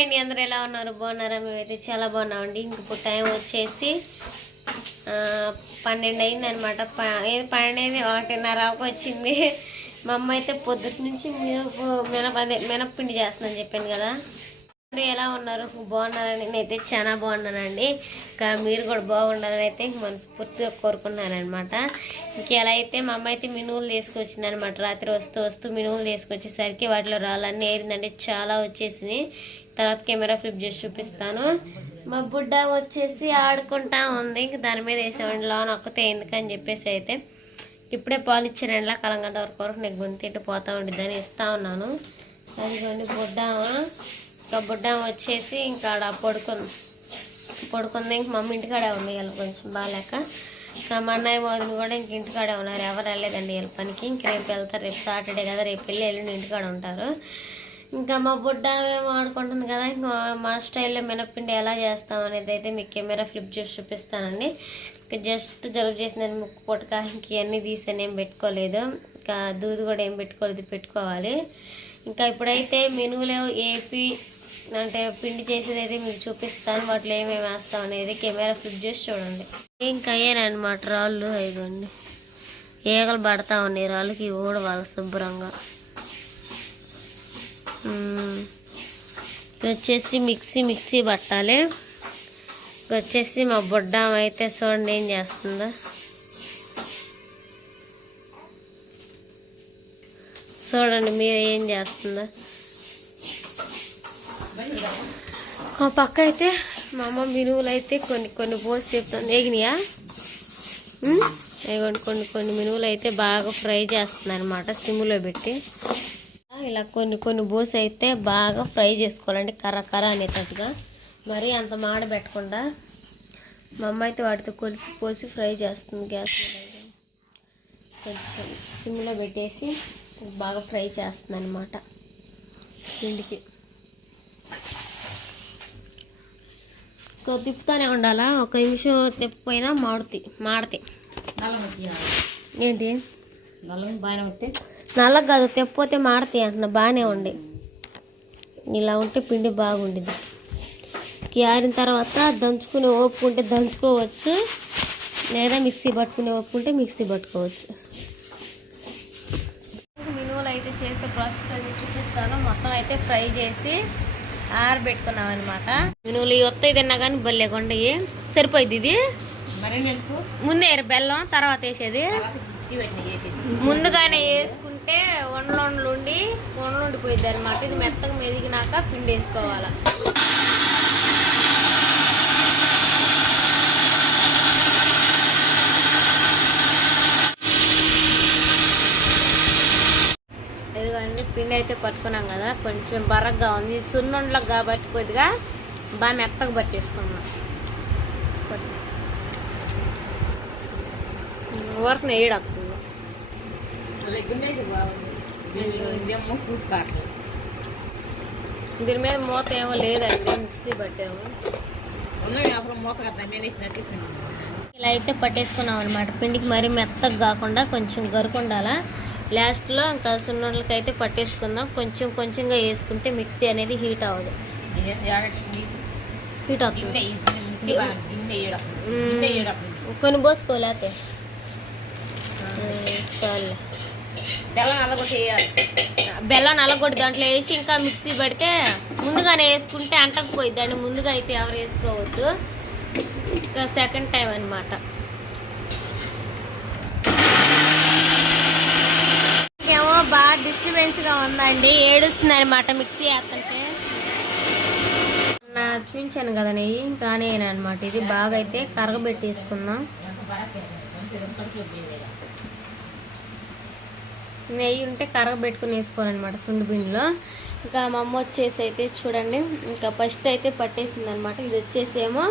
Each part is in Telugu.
అండి అందరూ ఎలా ఉన్నారు? బాగున్నారా? మేమైతే చాలా బాగున్నామండి. ఇంక టైం వచ్చేసి పన్నెండు అయింది అనమాట పన్నెండు అయింది ఒకటిన్నరకు వచ్చింది. మా అమ్మ అయితే పొద్దుటి నుంచి మినప మినప అదే మినప్పిండి చేస్తుందని చెప్పాను కదా. ఎలా ఉన్నారు? బాగున్నారని నేనైతే చాలా బాగున్నానండి. ఇంకా మీరు కూడా బాగుండాలని అయితే మనస్ఫూర్తిగా కోరుకున్నానమాట ఇంకెలా ఇంక ఎలా అయితే మా అమ్మ అయితే మినువులు తీసుకొచ్చిందనమాట రాత్రి వస్తూ వస్తూ మినువులు తీసుకొచ్చేసరికి వాటిలో రాళ్ళన్నీ ఏరిందంటే చాలా వచ్చేసినాయి. తర్వాత కెమెరా ఫ్లిప్ చేసి చూపిస్తాను. మా బుడ్డ వచ్చేసి ఆడుకుంటా ఉంది. ఇంక దాని మీద వేసామండి లోన్ ఒక్కతే ఎందుకని చెప్పేసి అయితే ఇప్పుడే పాలు ఇచ్చిన ఎండాకాలం కదా వరకు వరకు నేను గొంతు పోతా ఉండిద్దని ఇస్తా ఉన్నాను. అదిగోండి బుడ్డ. ఇంకా బుడ్డ వచ్చేసి ఇంకా ఆడ పడుకుంది పడుకుంది. ఇంక మమ్మీ ఇంటికాడే ఉంది వీళ్ళు కొంచెం బాగాలేక ఇంకా మా అన్నయ్య మోదిని కూడా ఇంక ఇంటికాడే ఉన్నారు. ఎవరు వెళ్ళలేదండి వీళ్ళ పనికి. ఇంక రేపు వెళ్తారు. రేపు సాటర్డే కదా. రేపు వెళ్ళి ఎల్లుండి ఇంటికాడ ఉంటారు. ఇంకా మా బుడ్డ మేము ఆడుకుంటుంది కదా ఇంకా మా స్టైల్లో మినప్పిండి ఎలా చేస్తాం అనేది అయితే మీకు కెమెరా ఫ్లిప్ చేసి చూపిస్తానండి. ఇంకా జస్ట్ జలుబు చేసిందని ముక్కు పొట్టక ఇంక తీసాను ఏం పెట్టుకోలేదు. ఇంకా దూది కూడా ఏం పెట్టుకోలేదు పెట్టుకోవాలి. ఇంకా ఇప్పుడైతే మెనువులో ఏపీ అంటే పిండి చేసేది అయితే మీకు చూపిస్తాను వాటిలో ఏమేమి వేస్తాం అనేది కెమెరా ఫ్లిప్ చేసి చూడండి. ఇంకా అయ్యానమాట రాళ్ళు అయిగోండి ఈగలు పడతా ఉన్నాయి రాళ్ళకి ఊడవాలి శుభ్రంగా. వచ్చేసి మిక్సీ మిక్సీ పట్టాలి వచ్చేసి మా బుడ్డ అయితే చూడండి ఏం చేస్తుందో. చూడండి మీరు ఏం చేస్తుందో. మా పక్క అయితే మా అమ్మ మినువులు అయితే కొన్ని కొన్ని పోసి చెప్తుంది. ఎగినాయా కొన్ని కొన్ని కొన్ని మినువులు అయితే బాగా ఫ్రై చేస్తుంది అనమాట సిమ్లో పెట్టి. ఇలా కొన్ని కొన్ని బోసి అయితే బాగా ఫ్రై చేసుకోవాలండి కర్ర కర్ర అనేటట్టుగా. మరీ అంత మాడ పెట్టకుండా మా అమ్మ అయితే వాటితో కొలిసి పోసి ఫ్రై చేస్తుంది గ్యాస్. కొంచెం సిమ్లో పెట్టేసి బాగా ఫ్రై చేస్తుంది అనమాట పిండికి. సో తిప్పుతూనే ఉండాలా? ఒక నిమిషం తిప్పిపోయినా మాడుతాయి మాడతాయి. ఏంటి? నల్లగా కాదు తెప్పిపోతే మాడతాయి అంటున్నా బాగానే ఉండి. ఇలా ఉంటే పిండి బాగుండేది ఆరిన తర్వాత దంచుకునే ఓపుకుంటే దంచుకోవచ్చు. లేదా మిక్సీ పట్టుకునే ఓపుకుంటే మిక్సీ పట్టుకోవచ్చు. మినువులు అయితే చేసే ప్రాసెస్ అది చూపిస్తాను. మొత్తం అయితే ఫ్రై చేసి ఆరబెట్టుకున్నాం అనమాట మినువులు వస్తాయి తిన్నా కానీ బల్లే కొండయి సరిపోయింది ఇది? ముందే బెల్లం తర్వాత వేసేది. ముందుగానే వేసుకుంటే వండలు ఉండి వండలు ఉండిపోయింది అనమాట ఇది మెత్తగా మెదిగినాక పిండి వేసుకోవాలి ఇదిగోండి పిండి అయితే పట్టుకున్నాం కదా. కొంచెం బరగ్గా ఉంది. సున్నుండలకు కాబట్టి కొద్దిగా బాగా మెత్తగా పట్టేసుకున్నాం. వర్క్ నెయ్యడప్పుడు ఇదేమో కావట్లేదు దీని మీద మూత ఏమో లేదండి మిక్సీ పట్టాము అప్పుడు మూత కదా ఇలా అయితే పట్టేసుకున్నాం అనమాట పిండికి మరీ మెత్తగా కాకుండా కొంచెం గరుకుండాలా. లాస్ట్లో ఇంకా సున్నుండలకి అయితే పట్టేసుకుందాం. కొంచెం కొంచెంగా వేసుకుంటే మిక్సీ అనేది హీట్ అవ్వదు. హీట్ అవుతుంది. కొన్ని పోసుకోలేతే. చాలు తెల్ల నల్లగొట్టి వేయాలి బెల్లం నల్లగొట్టి దాంట్లో వేసి ఇంకా మిక్సీ పెడితే ముందుగానే వేసుకుంటే అంటకపోయిద్ది అండి ముందుగా అయితే ఎవరు వేసుకోవద్దు. ఇంకా సెకండ్ టైం అనమాట ఏమో బాగా డిస్టర్బెన్స్గా ఉందండి. ఏడుస్తుంది అనమాట మిక్సీ వేస్తుంటే. చూపించాను కదా నెయ్యి కానీ అనమాట ఇది బాగా అయితే కరగబెట్టేసుకుందాం. నెయ్యి ఉంటే కరగబెట్టుకుని వేసుకోవాలన్నమాట సుండు పిండిలో ఇంకా మా అమ్మ వచ్చేసి అయితే చూడండి ఇంకా ఫస్ట్ అయితే పట్టేసింది అనమాట ఇది వచ్చేసేమో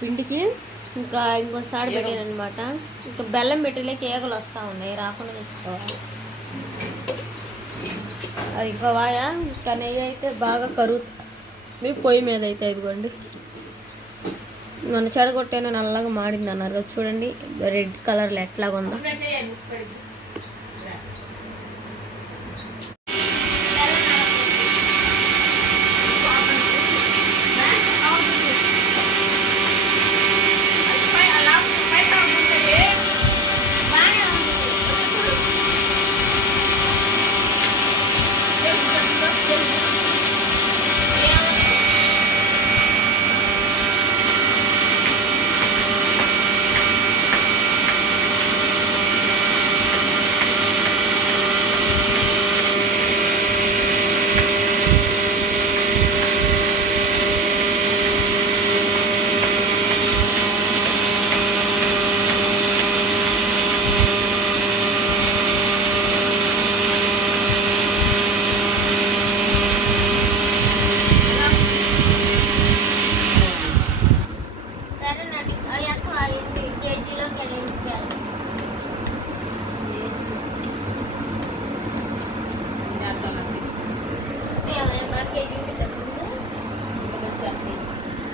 పిండికి ఇంకా ఇంకోసారి పెట్టాను అనమాట ఇంకా బెల్లం పెట్టలేక ఏగలు వస్తూ ఉన్నాయి రాకుండా చూసుకోవాలి అది ఇంకా వాయ ఇంకా నెయ్యి అయితే బాగా కరుగుతుంది పొయ్యి మీద అయితే ఇదిగోండి. మన చెడగొట్టేనో నల్లగా మాడింది అన్నారు చూడండి రెడ్ కలర్లో ఎట్లాగా ఉందో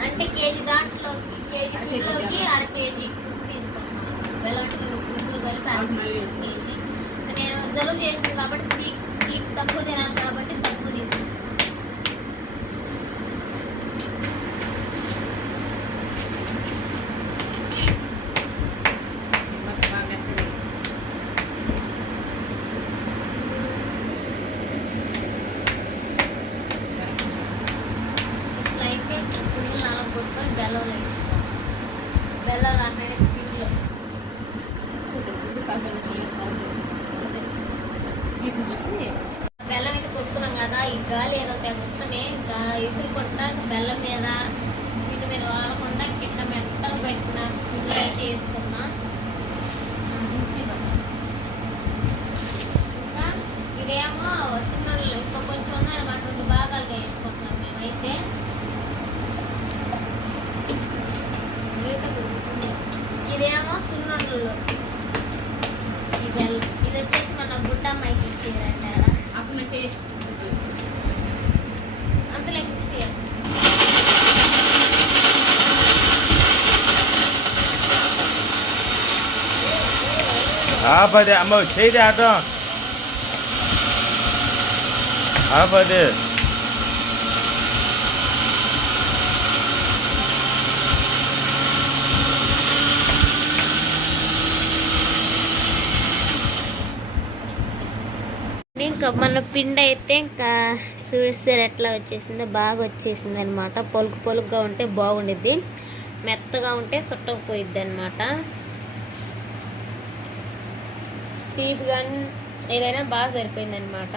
అంటే కేజీ దాంట్లో కేజీ పిండిలోకి అర కేజీ ఉప్పు తీసుకుంటున్నాను బెల్లం అంటే కలిపి అర కేజీ నేను జలుబు చేస్తుంది కాబట్టి తక్కువ తినాలి కాబట్టి తక్కువ తీసుకుంటాను ఇట్లా అయితే పురుగులు నాలుగు కొట్టుకొని బెల్లం వేసుకోవాలి బెల్లం అంటే పిండిలో బెల్లం అయితే కొట్టుకున్నాం కదా ఈ గాలి ఏదో తెగుతుంది ఇంకా ఇసురు కొట్టా బెల్లం మీద పిండి మీద వాడకుండా కింద మెత్తగా పెట్టిన పిండిలో అయితే వేసుకున్నా ఆ, మిక్సీలో ఇంకా ఇదేమో చిన్నోళ్ళు ఇంకా కొంచెం ఉన్నాయన్నమాట రెండు భాగాలుగా వేసుకుంటున్నాం మేమైతే ఇదేమో సున్నుండలు ఇది ఇది వచ్చేసి మన బుట్టమ్మాయికి ఇచ్చేదంట అప్పుడు టేస్ట్ అంతలో మిక్సీ ఆపది అమ్మ చేయి ఆటం ఆపది ఇంకా మన పిండి అయితే ఇంకా చూస్తారు ఎట్లా వచ్చేసిందో బాగా వచ్చేసింది అనమాట పొలుకు పొలుగ్గా ఉంటే బాగుండిద్ది. మెత్తగా ఉంటే సుట్టకపోయిద్ది అనమాట తీపి కానీ ఏదైనా బాగా సరిపోయింది అనమాట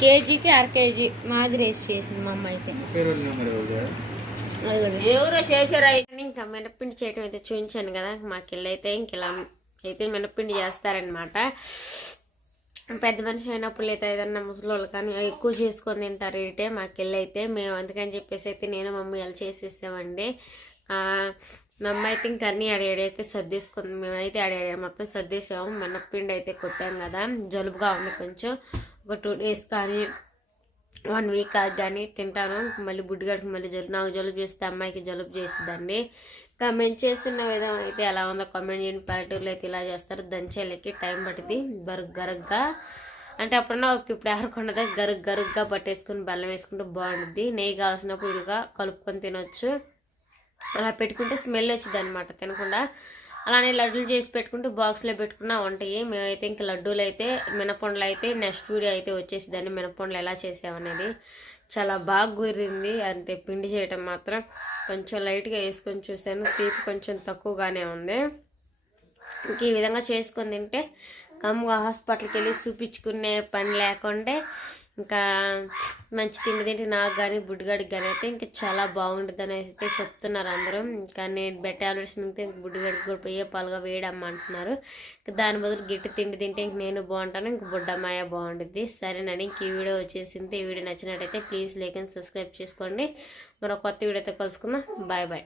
కేజీకి అర కేజీ మాదిరి వేసి చేసింది మా అమ్మ అయితే. ఎవరో చేశారా ఇంకా మినప్పిండి చేయటం అయితే చూపించాను కదా. మాకెళ్ళి అయితే ఇంక ఇలా అయితే మినప్పిండి చేస్తారనమాట పెద్ద మనిషి అయినప్పుడు అయితే ఏదన్నా ముసలోళ్ళు కానీ ఎక్కువ చేసుకొని తింటారు ఇటే మాకెళ్ళి అయితే. మేము అందుకని చెప్పేసి అయితే నేను మమ్మీ ఇలా చేసేసామండి ఆ, మా అమ్మ అయితే ఇంకా అన్ని అడిగాడైతే సర్దేసుకుంది. మేమైతే అడిగాడు మొత్తం సర్దేసాము. మినప్పిండి అయితే కొట్టాం కదా. జలుబుగా ఉంది కొంచెం. ఒక టూ డేస్ కానీ వన్ వీక్ కానీ తింటాను. మళ్ళీ బుడ్డిగాడికి మళ్ళీ జలుబు నాకు జలుబు చేస్తే అమ్మాయికి జలుబు చేస్తుందండి ఇంకా మేము విధం అయితే ఎలా ఉందో కామెంట్ చేయండి. పల్లెటూరులో అయితే ఇలా చేస్తారు. దంచేలకి టైం పట్టింది బరుగ్ గరుగ్గా. అంటే అప్పుడన్నా ఒక ఇప్పుడు ఎవరికొండదా. గరుగ్ గరుగ్గా పట్టేసుకుని బెల్లం వేసుకుంటే బాగుంటుంది నెయ్యి కావాల్సినప్పుడు ఇదిగా కలుపుకొని తినొచ్చు. అలా పెట్టుకుంటే స్మెల్ వచ్చింది అనమాట తినకుండా. అలానే లడ్డూలు చేసి పెట్టుకుంటూ బాక్స్లో పెట్టుకున్నా ఉంటాయి మేమైతే ఇంకా లడ్డూలు అయితే మినపండ్లు అయితే నెక్స్ట్ వీడియో అయితే వచ్చేసిదాన్ని మినపండ్లు ఎలా చేసామనేది చాలా బాగా కుదిరింది. అంతే పిండి చేయటం మాత్రం కొంచెం లైట్గా వేసుకొని చూసాను తీపి కొంచెం తక్కువగానే ఉంది. ఇంక ఈ విధంగా చేసుకొని తింటే కమ్ముగా హాస్పిటల్కి వెళ్ళి చూపించుకునే పని లేకుండా ఇంకా మంచి తిండి తింటే నాకు కానీ బుడ్డిగాడికి కానీ అయితే ఇంకా చాలా బాగుంటుంది అని అయితే చెప్తున్నారు అందరూ. ఇంకా నేను బెడ్ టాబ్లెట్స్ మింగితే బుడ్డిగాడికి కూడా పోయే పాలుగా వేయడమ్మ అంటున్నారు. ఇంకా దాని బదులు గిట్టి తిండి తింటే ఇంక నేను బాగుంటాను ఇంక బుడ్డమ్మాయ బాగుంటుంది సరేనండి ఇంక ఈ వీడియో వచ్చేసింది. ఈ వీడియో నచ్చినట్టయితే ప్లీజ్ లైక్ అండ్ సబ్స్క్రైబ్ చేసుకోండి. మరో కొత్త వీడియోతో కలుసుకుందాం. Bye bye.